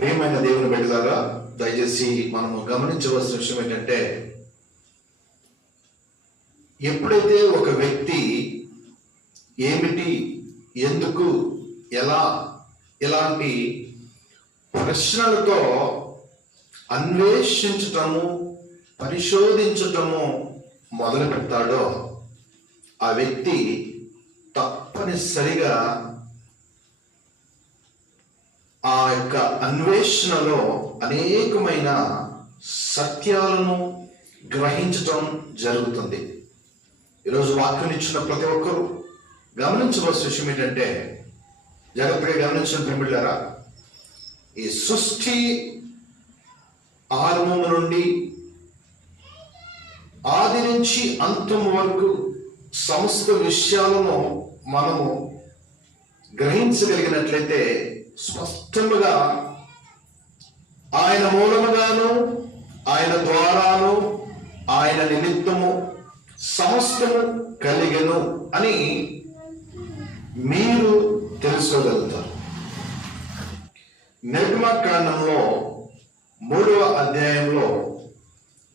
ప్రియమైన దేవుని బిడ్డలాగా దయచేసి మనము గమనించవలసిన విషయం ఏంటంటే ఎప్పుడైతే ఒక వ్యక్తి ఏమిటి ఎందుకు ఎలా ఇలాంటి ప్రశ్నలతో అన్వేషించటము పరిశోధించటము మొదలు పెడతాడో ఆ వ్యక్తి తప్పనిసరిగా ఆ యొక్క అన్వేషణలో అనేకమైన సత్యాలను గ్రహించటం జరుగుతుంది. ఈరోజు వాక్యం ఇచ్చిన ప్రతి ఒక్కరూ గమనించవలసిన విషయం ఏంటంటే జాగ్రత్తగా గమనించిన పెంబిళ్ళారా ఈ సృష్టి ఆరంభం నుండి ఆది నుంచి అంతం వరకు సమస్త విషయాలను మనము గ్రహించగలిగినట్లయితే స్పష్టముగా ఆయన మూలముగాను ఆయన ద్వారాను ఆయన నిమిత్తము సమస్తము కలిగను అని మీరు తెలుసుకోగలుగుతారు. నిర్మకాండంలో మూడవ అధ్యాయంలో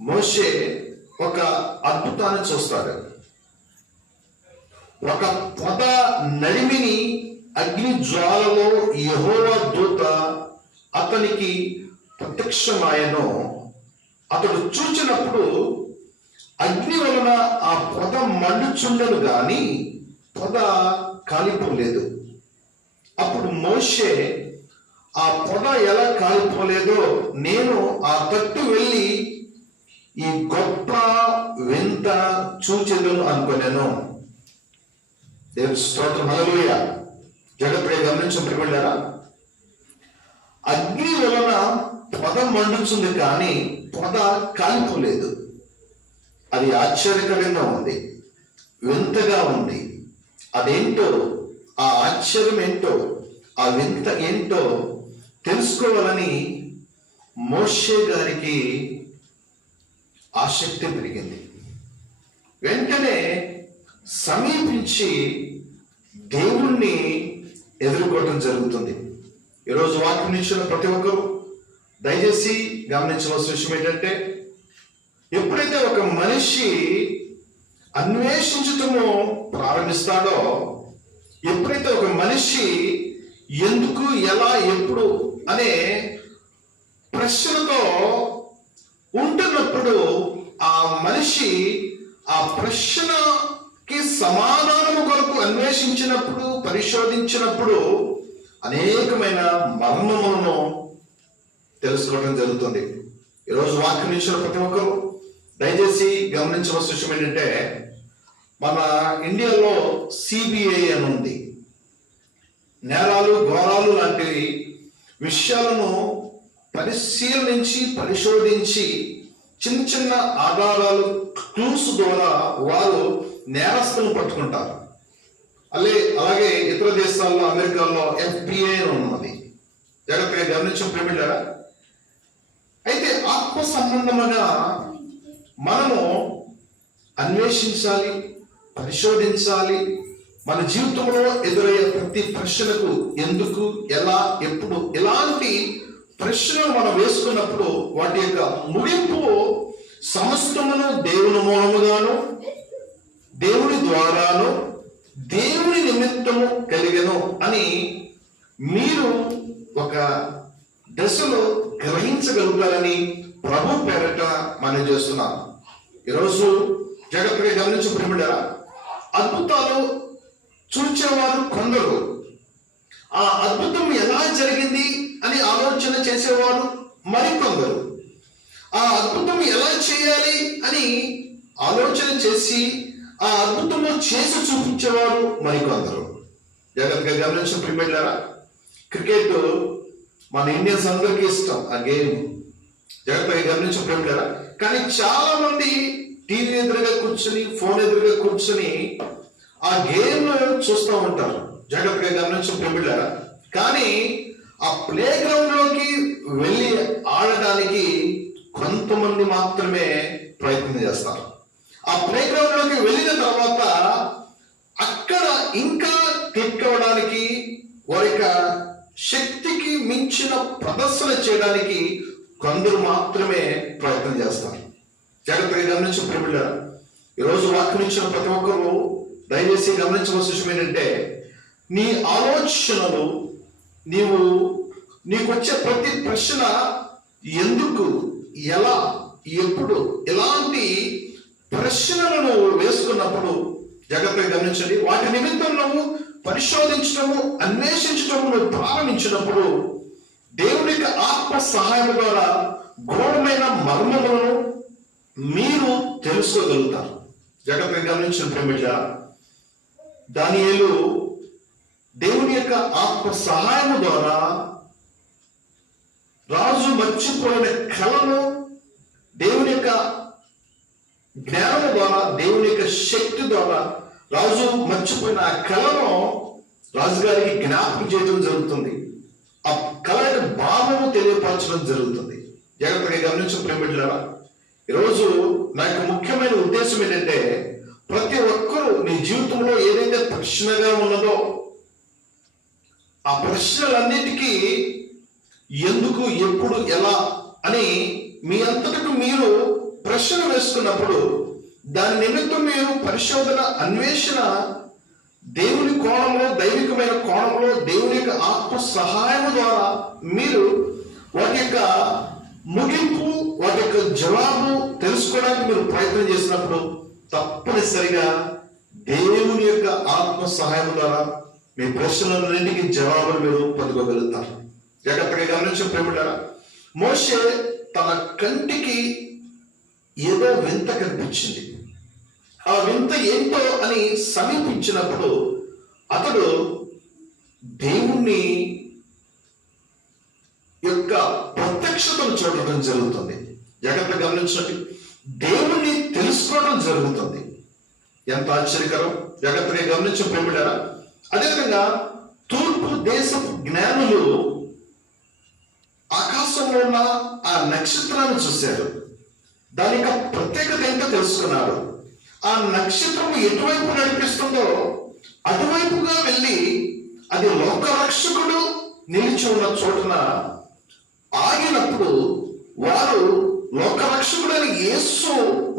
మోషే ఒక అద్భుతాన్ని చూస్తాడు. ఒక పొద నడిమిని అగ్ని జ్వాలలో యెహోవా దూత అతనికి ప్రత్యక్షమాయను. అతడు చూచినప్పుడు అగ్ని వలన ఆ పొద మండుచుండను గాని పొద కాలిపోలేదు. అప్పుడు మోషే ఆ పొద ఎలా కాలిపోలేదో నేను ఆ తట్టు వెళ్ళి ఈ గొప్ప వింత చూచెదను అనుకున్నాను దేవుడు స్తోత్రం. హల్లెలూయ జగత్తుడే గమనించబడి వెళ్ళారా అగ్ని వలన పొద మండుతుంది కానీ పొద కాలిపోలేదు అది ఆశ్చర్యకరంగా ఉంది. వింతగా ఉంది. అదేంటో? ఆ ఆశ్చర్యం ఏంటో? ఆ వింత ఏంటో తెలుసుకోవాలని మోషే గారికి ఆసక్తి పెరిగింది. వెంటనే సమీపించి దేవుణ్ణి ఎదుర్కోవటం జరుగుతుంది. ఈరోజు వాక్యం ఇచ్చిన ప్రతి ఒక్కరూ దయచేసి గమనించవలసిన విషయం ఏంటంటే ఎప్పుడైతే ఒక మనిషి అన్వేషించటము ప్రారంభిస్తాడో ఎప్పుడైతే ఒక మనిషి ఎందుకు ఎలా ఎప్పుడు అనే ప్రశ్నతో ఉంటున్నప్పుడు ఆ మనిషి ఆ ప్రశ్న కి సమాధానము కొరకు అన్వేషించినప్పుడు పరిశోధించినప్పుడు అనేకమైన మర్మములను తెలుసుకోవడం జరుగుతుంది. ఈరోజు వాక్యం ఇచ్చిన ప్రతి ఒక్కరు దయచేసి గమనించవలసిన విషయం ఏంటంటే మన ఇండియాలో సిబిఐ అని ఉంది. నేరాలు ఘోరాలు లాంటి విషయాలను పరిశీలించి పరిశోధించి చిన్న చిన్న ఆధారాలు క్లూస్ ద్వారా వారు నేరస్తులు పట్టుకుంటారు. అలే అలాగే ఇతర దేశాల్లో అమెరికాలో ఎఫ్బిఐ ఉన్నది జాగ్రత్తగా గమనించిన ప్రేమిళ్ళారా అయితే ఆత్మ సంబంధముగా మనము అన్వేషించాలి పరిశోధించాలి. మన జీవితంలో ఎదురయ్యే ప్రతి ప్రశ్నకు ఎందుకు ఎలా ఎప్పుడు ఎలాంటి ప్రశ్నలు మనం వేసుకున్నప్పుడు వాటి యొక్క ముగింపు సమస్తమును దేవుని మూలముగాను దేవుని ద్వారాను దేవుని నిమిత్తము కలిగను అని మీరు ఒక దశలో గ్రహించగలుగుతారని ప్రభు పేరట మనం చేస్తున్నాం. ఈరోజు జాగ్రత్తగా గమనించి ప్రేమిడారా అద్భుతాలు చూచేవారు కొందరు. ఆ అద్భుతం ఎలా జరిగింది అని ఆలోచన చేసేవారు మరికొందరు. ఆ అద్భుతం ఎలా చేయాలి అని ఆలోచన చేసి ఆ అద్భుతము చేసి చూపించేవారు మరికొందరు. జాగ్రత్తగా గమనించిన ప్రిమిడారా క్రికెట్ మన ఇండియన్స్ అందరికీ ఇష్టం ఆ గేమ్. జాగ్రత్తగా గమనించిన ప్రిమిడారా కానీ చాలా మంది టీవీ ఎదురుగా కూర్చుని ఫోన్ ఎదురుగా కూర్చుని ఆ గేమ్ చూస్తూ ఉంటారు. జాగ్రత్తగా గమనించిన ప్రిమిడారా కానీ ఆ ప్లే గ్రౌండ్లోకి వెళ్ళి ఆడడానికి కొంతమంది మాత్రమే ప్రయత్నం చేస్తారు. ఆ ప్లే గ్రౌండ్లోకి వెళ్ళిన తర్వాత అక్కడ ఇంకా క్లిక్ అవ్వడానికి వారి యొక్క శక్తికి మించిన ప్రదర్శన చేయడానికి కొందరు మాత్రమే ప్రయత్నం చేస్తారు. జాగ్రత్తగా గమనించిన ప్రిమిళ్ళ ఈరోజు వాక్యం ప్రతి ఒక్కరూ దయచేసి గమనించవలసిన విషయం ఏంటంటే నీ ఆలోచనలు నీవు నీకు వచ్చే ప్రతి ప్రశ్న ఎందుకు ఎలా ఎప్పుడు ఎలాంటి ప్రశ్నలు నువ్వు వేసుకున్నప్పుడు జాగ్రత్తగా గమనించండి. వాటి నిమిత్తం నువ్వు పరిశోధించడము అన్వేషించడము నువ్వు ప్రారంభించినప్పుడు దేవుని యొక్క ఆత్మ సహాయం ద్వారా ఘోరమైన మర్మములను మీరు తెలుసుకోగలుగుతారు. జాగ్రత్తగా గమనించిన ప్రేమిట దానియలు దేవుని యొక్క ఆత్మ సహాయం ద్వారా రాజు మర్చిపోయిన కళను దేవుని యొక్క జ్ఞానం ద్వారా దేవుని యొక్క శక్తి ద్వారా రాజు మర్చిపోయిన ఆ కళను రాజుగారికి జ్ఞాపకం చేయడం జరుగుతుంది. ఆ కళ భావము తెలియపరచడం జరుగుతుంది. జాగ్రత్తగా గమనించిన ప్రేమిడ్లారా ఈరోజు నాకు ముఖ్యమైన ఉద్దేశం ఏంటంటే ప్రతి ఒక్కరూ నీ జీవితంలో ఏదైతే ప్రశ్నగా ఉన్నదో ఆ ప్రశ్నలన్నిటికీ ఎందుకు ఎప్పుడు ఎలా అని మీ అంతటకు మీరు ప్రశ్న వేసుకున్నప్పుడు దాని నిమిత్తం మీరు పరిశోధన అన్వేషణ దేవుని కోణంలో దైవికమైన కోణంలో దేవుని యొక్క ఆత్మ సహాయం ద్వారా మీరు వాటి యొక్క ముగింపు వాటి యొక్క జవాబు తెలుసుకోవడానికి మీరు ప్రయత్నం చేసినప్పుడు తప్పనిసరిగా దేవుని యొక్క ఆత్మ సహాయం ద్వారా మీ ప్రశ్నలన్నింటికి జవాబులు మీరు పొందుకోగలుగుతారు. జాగ్రత్తగా గమనించిన ప్రేమిటారా మోషే తన కంటికి ఏదో వింత కనిపించింది. ఆ వింత ఏంటో అని సమీపించినప్పుడు అతడు దేవుణ్ణి యొక్క ప్రత్యక్షతను చూడటం జరుగుతుంది. జాగ్రత్త గమనించినట్టు దేవుణ్ణి తెలుసుకోవడం జరుగుతుంది. ఎంత ఆశ్చర్యకరం. జాగ్రత్తగా గమనించిన ప్రేమిడారా అదేవిధంగా తూర్పు దేశపు జ్ఞానులు ఆకాశంలో ఉన్న ఆ నక్షత్రాన్ని చూశారు. దాని యొక్క ప్రత్యేకత ఏంటో తెలుసుకున్నారు. ఆ నక్షత్రం ఎటువైపు నడిపిస్తుందో అటువైపుగా వెళ్ళి అది లోకరక్షకుడు నిలిచి ఉన్న చోటున ఆగినప్పుడు వారు లోకరక్షకుడైన యేసు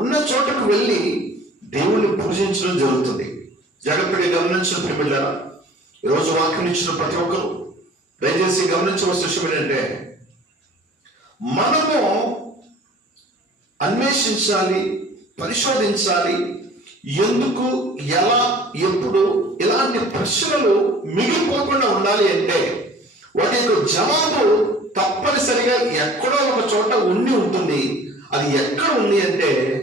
ఉన్న చోటకు వెళ్ళి దేవుణ్ణి పూజించడం జరుగుతుంది. జగత్తుడి గమనించిన ప్రిమిళ్ళారా ఈరోజు వాక్యం ఇచ్చిన ప్రతి ఒక్కరు దయచేసి గమనించవలసిన విషయం ఏంటంటే మనము అన్వేషించాలి పరిశోధించాలి. ఎందుకు ఎలా ఎప్పుడు ఇలాంటి ప్రశ్నలు మిగిలిపోకుండా ఉండాలి అంటే వాటి యొక్క జవాబు తప్పనిసరిగా ఎక్కడో ఒక చోట ఉండి ఉంటుంది. అది ఎక్కడ ఉంది అంటే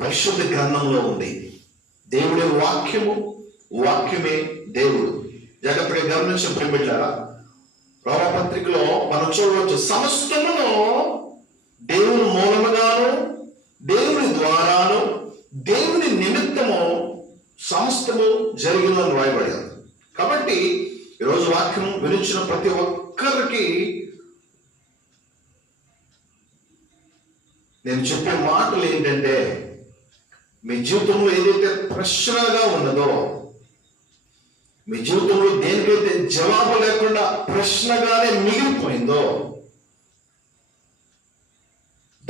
పరిశుద్ధ గ్రంథంలో ఉంది. దేవుడి వాక్యము వాక్యమే దేవుడు. జాగ్రత్తగా గమనించిన ప్రేమిట్లారా. రోమపత్రికలో మనం చూడవచ్చు సమస్తమును దేవుని మూలముగాను దేవుని ద్వారాను దేవుని నిమిత్తము సమస్తము జరిగిందని అని రాయబడింది కాబట్టి ఈరోజు వాక్యం వినిచిన ప్రతి ఒక్కరికి నేను చెప్పే మాటలు ఏంటంటే మీ జీవితంలో ఏదైతే ప్రశ్నగా ఉన్నదో మీ జీవితంలో దేనికైతే జవాబు లేకుండా ప్రశ్నగానే మిగిలిపోయిందో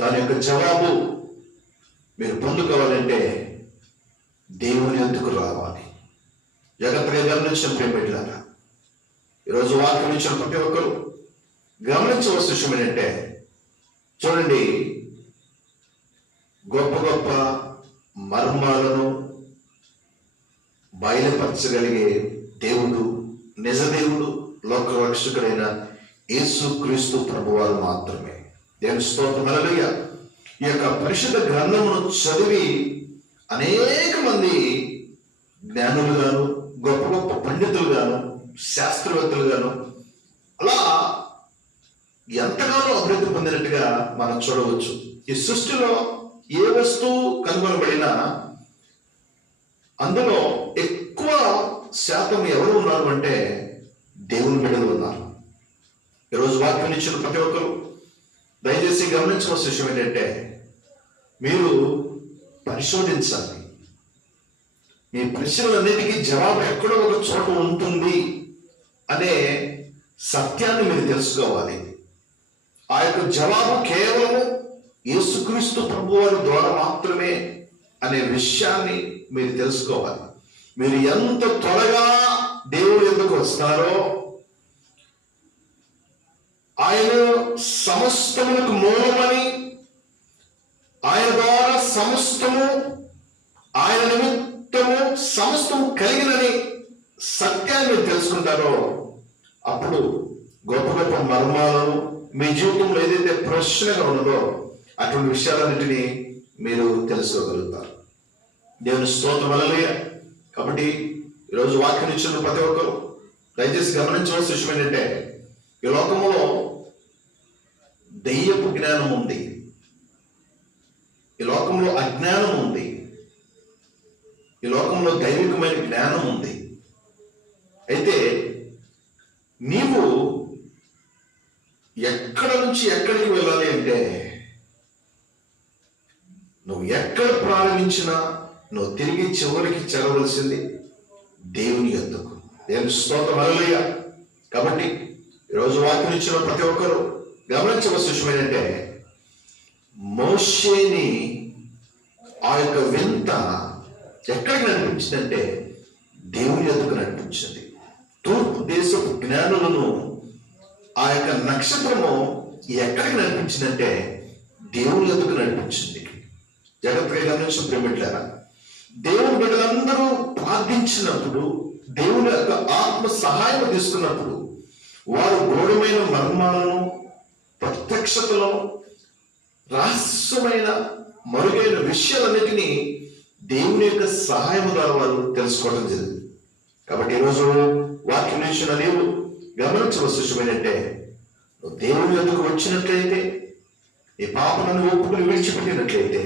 దాని యొక్క జవాబు మీరు పొందుకోవాలంటే దేవుని ఎందుకు రావాలి. జాగ్రత్తగా గమనించిన ప్రేమిట్లారా ఈరోజు వాక్యం ఇచ్చిన ప్రతి ఒక్కరు గమనించవలసిన విషయం ఏంటంటే చూడండి గొప్ప గొప్ప మర్మాలను బయలుపరచగలిగే దేవుడు నిజ దేవుడు లోక రక్షకుడైన యేసు క్రీస్తు ప్రభువారు మాత్రమే. దేవుని స్తోత్రం. ఈ యొక్క పరిశుద్ధ గ్రంథమును చదివి అనేక మంది జ్ఞానులుగాను గొప్ప గొప్ప పండితులుగాను శాస్త్రవేత్తలుగాను అలా ఎంతగానో అభివృద్ధి పొందినట్టుగా మనం చూడవచ్చు. ఈ సృష్టిలో ఏ వస్తువు కనుగొనబడినా అందులో ఎక్కువ శాతం ఎవరు ఉన్నారు అంటే దేవుని బిడ్డలు ఉన్నారు. ఈరోజు వాక్యం ఇచ్చిన ప్రతి ఒక్కరు దయచేసి గమనించవలసిన విషయం ఏంటంటే మీరు పరిశోధించాలి. మీ ప్రశ్నలన్నిటికీ జవాబు ఎక్కడో ఒక చోట ఉంటుంది అనే సత్యాన్ని మీరు తెలుసుకోవాలి. ఆ యొక్క జవాబు కేవలము యేసుక్రీస్తు ప్రభు వారి ద్వారా మాత్రమే అనే విషయాన్ని మీరు తెలుసుకోవాలి. మీరు ఎంత త్వరగా దేవుడి ఎందుకు వస్తారో ఆయన సమస్తమునకు మూలమని ఆయన ద్వారా సమస్తము ఆయన నిమిత్తము సమస్తము కలిగినని సత్యాన్ని మీరు తెలుసుకుంటారో అప్పుడు గొప్ప గొప్ప మర్మాలను మీ జీవితంలో ఏదైతే ప్రశ్నగా ఉన్నదో అటువంటి విషయాలన్నింటినీ మీరు తెలుసుకోగలుగుతారు. దేవుని స్తోత్రం వలలే కాబట్టి ఈరోజు వాక్యం ఇచ్చిన ప్రతి ఒక్కరు దయచేసి గమనించవలసిన విషయం ఏంటంటే ఈ లోకంలో దెయ్యపు జ్ఞానం ఉంది. ఈ లోకంలో అజ్ఞానం ఉంది. ఈ లోకంలో దైవికమైన జ్ఞానం ఉంది. అయితే నీవు ఎక్కడ నుంచి ఎక్కడికి వెళ్ళాలి అంటే నువ్వు ఎక్కడ ప్రారంభించినా నువ్వు తిరిగి చివరికి చేరవలసింది దేవుని యొద్దకు. దేవుని స్తోత్రం. అలలుయ కాబట్టి ఈరోజు వాక్యం ఇచ్చిన ప్రతి ఒక్కరు గమనించవలసిన విషయం ఏంటంటే మోషేని ఆ యొక్క వింత ఎక్కడికి నడిపించిందంటే దేవుని ఎదుగు నడిపించింది. తూర్పు దేశపు జ్ఞానులను ఆ యొక్క నక్షత్రము ఎక్కడికి నడిపించిందంటే దేవుని ఎదుగు నడిపించింది. జగత్తుగా గమనించిన ప్రేమిట్లారా దేవుని బిడ్డలందరూ ప్రార్థించినప్పుడు దేవుని యొక్క ఆత్మ సహాయం తీసుకున్నప్పుడు వారు గౌరవమైన మర్మాలను ప్రత్యక్షతలను రహస్యమైన మరుగైన విషయాలన్నిటినీ దేవుని యొక్క సహాయం ద్వారా వారు తెలుసుకోవడం జరిగింది. కాబట్టి ఈరోజు వాక్యం నుంచి నీవు గమనించవలసి విషయం ఏంటంటే నువ్వు దేవుని ఎందుకు వచ్చినట్లయితే ఈ పాపలను ఒప్పుకుని విడిచిపెట్టినట్లయితే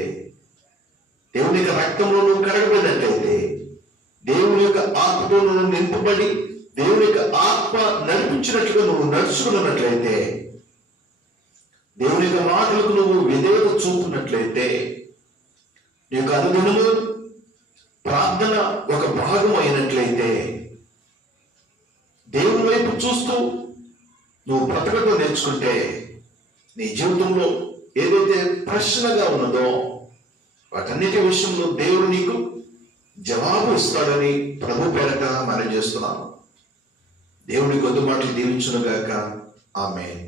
దేవుని యొక్క రక్తంలో నువ్వు కడగబడినట్లయితే దేవుని యొక్క ఆత్మలో నువ్వు నింపబడి దేవుని యొక్క ఆత్మ నడిపించినట్లుగా నువ్వు నడుచుకున్నట్లయితే దేవుని యొక్క మాటలకు నువ్వు విధేయత చూపునట్లయితే నీ యొక్క అనుగుణము ప్రార్థన ఒక భాగం అయినట్లయితే దేవుని వైపు చూస్తూ నువ్వు బ్రతకటం నేర్చుకుంటే నీ జీవితంలో ఏదైతే ప్రశ్నగా ఉన్నదో వాటన్నిటి విషయంలో దేవుడు నీకు జవాబు ఇస్తాడని ప్రభు పేరట మనం చేస్తున్నాను దేవుడి కొద్ది మాటలు దీవించునుగాక. ఆమె